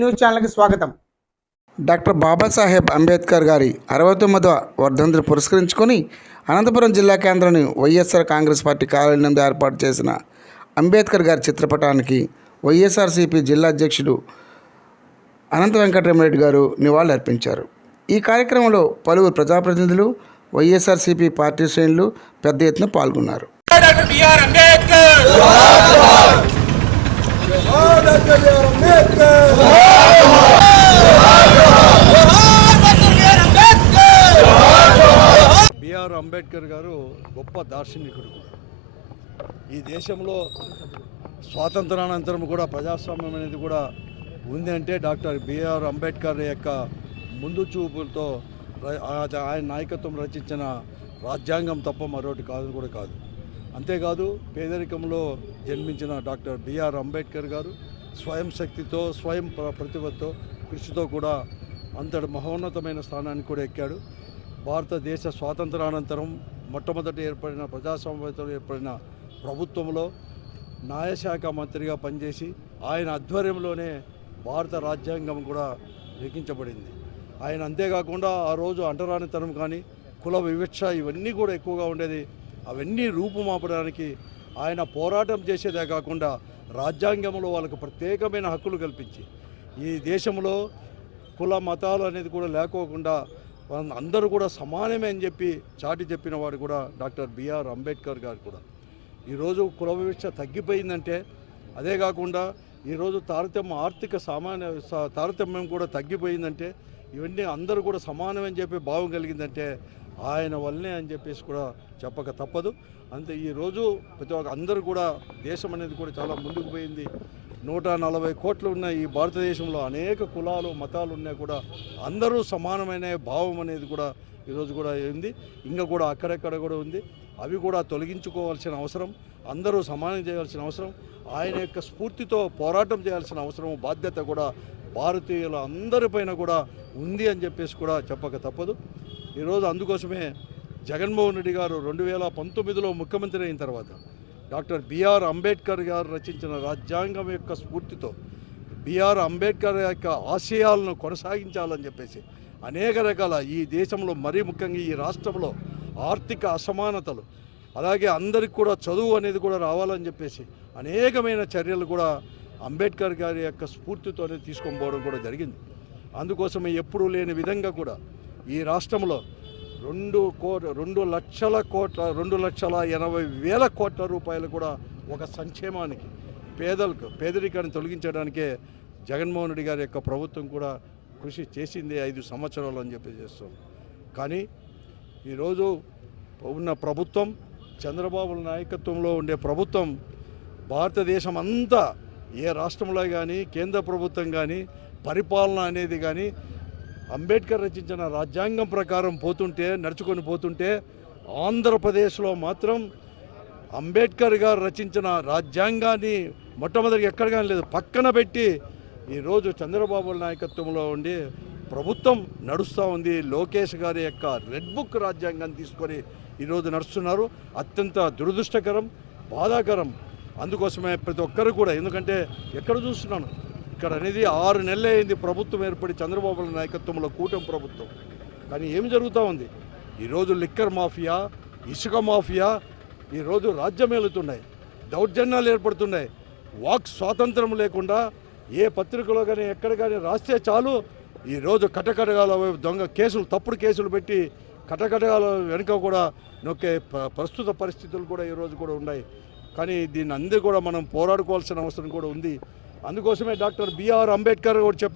News ఛానల్కి స్వాగతం. Doctor Babasaheb Ambedkar గారి అరవై తొమ్మిదవ వర్ధంతిని పురస్కరించుకొని అనంతపురం జిల్లా కేంద్రాన్ని వైఎస్ఆర్ కాంగ్రెస్ పార్టీ కార్యాలయం ఏర్పాటు చేసిన అంబేద్కర్ గారి చిత్రపటానికి వైఎస్ఆర్సీపీ జిల్లా అధ్యక్షుడు అనంత వెంకటరమరెడ్డి గారు నివాళులు అర్పించారు. ఈ కార్యక్రమంలో పలువురు ప్రజాప్రతినిధులు వైఎస్ఆర్సీపీ పార్టీ శ్రేణులు పెద్ద ఎత్తున పాల్గొన్నారు. Doctor Ambedkar! Doctor BR Ambedkar garu గొప్ప దార్శనికుడు. ఈ దేశంలో స్వాతంత్రానంతరం కూడా ప్రజాస్వామ్యం అనేది కూడా ఉంది అంటే డాక్టర్ బిఆర్ అంబేద్కర్ యొక్క ముందు చూపులతో ఆయన నాయకత్వం రచించిన రాజ్యాంగం తప్ప మరొకటి కాదు కూడా కాదు. అంతేకాదు పేదరికంలో జన్మించిన డాక్టర్ బిఆర్ అంబేద్కర్ గారు స్వయం శక్తితో స్వయం ప్ర- ప్రతిభతో కృషితో కూడా అంతటి మహోన్నతమైన స్థానాన్ని కూడా ఎక్కాడు. భారతదేశ స్వాతంత్రానంతరం మొట్టమొదటి ఏర్పడిన ప్రజాస్వామ్యతలో ఏర్పడిన ప్రభుత్వంలో న్యాయశాఖ మంత్రిగా పనిచేసి ఆయన ఆధ్వర్యంలోనే భారత రాజ్యాంగం కూడా లిఖించబడింది. ఆయన అంతేకాకుండా ఆ రోజు అంటరానితనం కానీ కుల వివక్ష ఇవన్నీ కూడా ఎక్కువగా ఉండేది అవన్నీ రూపుమాపడానికి ఆయన పోరాటం చేసేదే కాకుండా రాజ్యాంగంలో వాళ్ళకు ప్రత్యేకమైన హక్కులు కల్పించి ఈ దేశంలో కుల మతాలు అనేది కూడా లేకోకుండా అందరూ కూడా సమానమే అని చెప్పి చాటి చెప్పిన వాడు కూడా డాక్టర్ బిఆర్ అంబేద్కర్ గారు కూడా. ఈరోజు కుల వివక్ష తగ్గిపోయిందంటే అదే కాకుండా ఈరోజు తారతమ్యం ఆర్థిక సామాన్య స- తారతమ్యం కూడా తగ్గిపోయిందంటే ఇవన్నీ అందరూ కూడా సమానమని చెప్పి భావం కలిగిందంటే ఆయన వల్లనే అని చెప్పేసి కూడా చెప్పక తప్పదు. అంతే ఈరోజు ప్రతి ఒక్క అందరూ కూడా దేశం అనేది కూడా చాలా ముందుకు పోయింది. నూట నలభై కోట్లు ఉన్న ఈ భారతదేశంలో అనేక కులాలు మతాలు ఉన్నా కూడా అందరూ సమానమైన భావం అనేది కూడా ఈరోజు కూడా ఉంది. ఇంకా కూడా అక్కడెక్కడ కూడా ఉంది. అవి కూడా తొలగించుకోవాల్సిన అవసరం అందరూ సమానం చేయాల్సిన అవసరం ఆయన యొక్క స్ఫూర్తితో పోరాటం చేయాల్సిన అవసరం బాధ్యత కూడా భారతీయుల అందరిపైన కూడా ఉంది అని చెప్పేసి కూడా చెప్పక తప్పదు. ఈరోజు అందుకోసమే జగన్మోహన్ రెడ్డి గారు రెండు వేల పంతొమ్మిదిలో ముఖ్యమంత్రి అయిన తర్వాత డాక్టర్ బిఆర్ అంబేద్కర్ గారు రచించిన రాజ్యాంగం యొక్క స్ఫూర్తితో బిఆర్ అంబేద్కర్ యొక్క ఆశయాలను కొనసాగించాలని చెప్పేసి అనేక రకాల ఈ దేశంలో మరీ ముఖ్యంగా ఈ రాష్ట్రంలో ఆర్థిక అసమానతలు. అలాగే అందరికి కూడా చదువు అనేది కూడా రావాలని చెప్పేసి అనేకమైన చర్యలు కూడా అంబేద్కర్ గారి యొక్క స్ఫూర్తితోనే తీసుకొని పోవడం కూడా జరిగింది. అందుకోసమే ఎప్పుడూ లేని విధంగా కూడా ఈ రాష్ట్రంలో రెండు కో రెండు లక్షల కోట్ల రెండు లక్షల ఎనభై వేల కోట్ల రూపాయలు కూడా ఒక సంక్షేమానికి పేదలకు పేదరికాన్ని తొలగించడానికే జగన్మోహన్ రెడ్డి గారి యొక్క ప్రభుత్వం కూడా కృషి చేసింది ఐదు సంవత్సరాలు అని చెప్పి చేస్తాం కానీ ఈరోజు ఉన్న ప్రభుత్వం చంద్రబాబు నాయకత్వంలో ఉండే ప్రభుత్వం భారతదేశం అంతా ఏ రాష్ట్రంలో కానీ కేంద్ర ప్రభుత్వం కానీ పరిపాలన అనేది కానీ అంబేద్కర్ రచించిన రాజ్యాంగం ప్రకారం పోతుంటే నడుచుకొని పోతుంటే ఆంధ్రప్రదేశ్లో మాత్రం అంబేద్కర్ గారు రచించిన రాజ్యాంగాన్ని మొట్టమొదటి ఎక్కడ కానీ లేదు పక్కన పెట్టి ఈరోజు చంద్రబాబు నాయకత్వంలో ఉండి ప్రభుత్వం నడుస్తూ ఉంది. లోకేష్ గారి యొక్క రెడ్ బుక్ రాజ్యాంగాన్ని తీసుకొని ఈరోజు నడుస్తున్నారు. అత్యంత దురదృష్టకరం బాధాకరం. అందుకోసమే ప్రతి ఒక్కరు కూడా ఎందుకంటే ఎక్కడ చూస్తున్నాను? ఇక్కడ అనేది ఆరు నెలలు అయింది ప్రభుత్వం ఏర్పడి చంద్రబాబు నాయకత్వంలో కూటమి ప్రభుత్వం. కానీ ఏం జరుగుతూ ఉంది? ఈరోజు లిక్కర్ మాఫియా ఇసుక మాఫియా ఈరోజు రాజ్యం ఏలుతున్నాయి. దౌర్జన్యాలు ఏర్పడుతున్నాయి. వాక్ స్వాతంత్రం లేకుండా ఏ పత్రికలో కానీ ఎక్కడ కానీ రాస్తే చాలు. ఈరోజు కటకటగాల దొంగ కేసులు తప్పుడు కేసులు పెట్టి కటకటగాల వెనుక కూడా నొక్కే ప్రస్తుత పరిస్థితులు కూడా ఈరోజు కూడా ఉన్నాయి. కానీ దీన్ని అందరూ కూడా మనం పోరాడుకోవాల్సిన అవసరం కూడా ఉంది. అందుకోసమే డాక్టర్ బిఆర్ అంబేద్కర్ కూడా చెప్పారు.